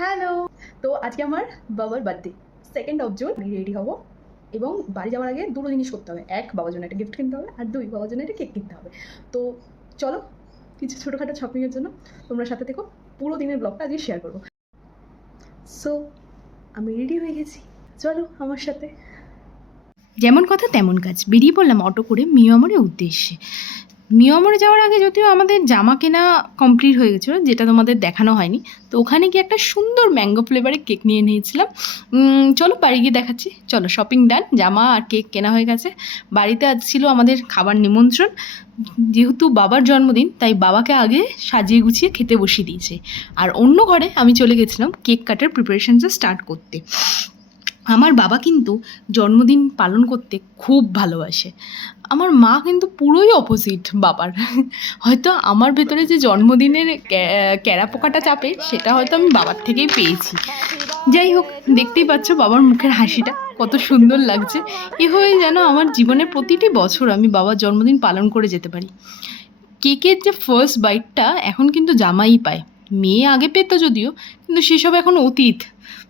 Hello. তো আজকে আমার বাবার বার্থডে, 2nd জুন। আমি রেডি হব এবং বাড়ি যাওয়ার আগে দুটো জিনিস করতে হবে। এক, বাবার জন্য একটা গিফট কিনতে হবে, আর দুই, বাবার জন্য একটা কেক কিনতে হবে। তো চলো কিছু ছোটোখাটো শপিংয়ের জন্য তোমরা সাথে থেকো, পুরো দিনের ব্লগটা আজকে শেয়ার করবো। সো আমি রেডি হয়ে গেছি, চলো আমার সাথে। যেমন কথা তেমন কাজ, বেরিয়ে পড়লাম অটো করে মিয়ামরের উদ্দেশ্যে। মিয়ামরে যাওয়ার আগে যদিও আমাদের জামা কেনা কমপ্লিট হয়ে গেছিলো, যেটা তোমাদের দেখানো হয়নি। তো ওখানে গিয়ে একটা সুন্দর ম্যাঙ্গো ফ্লেভারের কেক নিয়ে নিয়েছিলাম। চলো বাড়ি গিয়ে দেখাচ্ছি। চলো, শপিং ডান, জামা আর কেক কেনা হয়ে গেছে। বাড়িতে আজ ছিল আমাদের খাবার নিমন্ত্রণ। যেহেতু বাবার জন্মদিন, তাই বাবাকে আগে সাজিয়ে গুছিয়ে খেতে বসিয়ে দিয়েছে। আর অন্য ঘরে আমি চলে গেছিলাম কেক কাটার প্রিপারেশনটা স্টার্ট করতে। আমার বাবা কিন্তু জন্মদিন পালন করতে খুব ভালোবাসে। আমার মা কিন্তু পুরোই অপোজিট বাবার। হয়তো আমার ভেতরে যে জন্মদিনের ক্যারাপোকাটা চাপে, সেটা হয়তো আমি বাবার থেকেই পেয়েছি। যাই হোক, দেখতেই পাচ্ছ বাবার মুখের হাসিটা কত সুন্দর লাগছে। এভাবে যেন আমার জীবনের প্রতিটি বছর আমি বাবার জন্মদিন পালন করে যেতে পারি। কেকের যে ফার্স্ট বাইটটা এখন কিন্তু জামাই পায়, মেয়ে আগে পেত যদিও, কিন্তু সেসব এখন অতীত।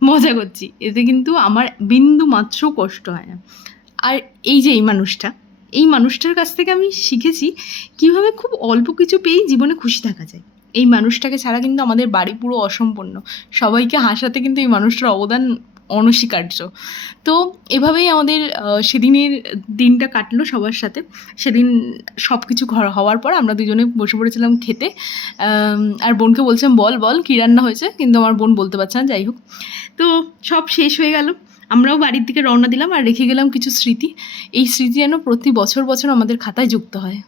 মজা করছি, এতে কিন্তু আমার বিন্দু মাত্র কষ্ট হয় না। আর এই যে এই মানুষটার কাছ থেকে আমি শিখেছি কিভাবে খুব অল্প কিছু পেয়েই জীবনে খুশি থাকা যায়। এই মানুষটাকে ছাড়া কিন্তু আমাদের বাড়ি পুরো অসম্পূর্ণ। সবাইকে হাসাতে কিন্তু এই মানুষটার অবদান অনস্বীকার্য। তো এভাবেই আমাদের সেদিনের দিনটা কাটলো সবার সাথে। সেদিন সব কিছু হওয়ার পর আমরা দুজনে বসে পড়েছিলাম খেতে। আর বোনকে বলছিলাম, বল বল কী রান্না হয়েছে, কিন্তু আমার বোন বলতে পারছে না। যাই হোক, তো সব শেষ হয়ে গেল। আমরাও বাড়ির দিকে রওনা দিলাম আর রেখে গেলাম কিছু স্মৃতি। এই স্মৃতি যেন প্রতি বছর বছর আমাদের খাতায় যুক্ত হয়।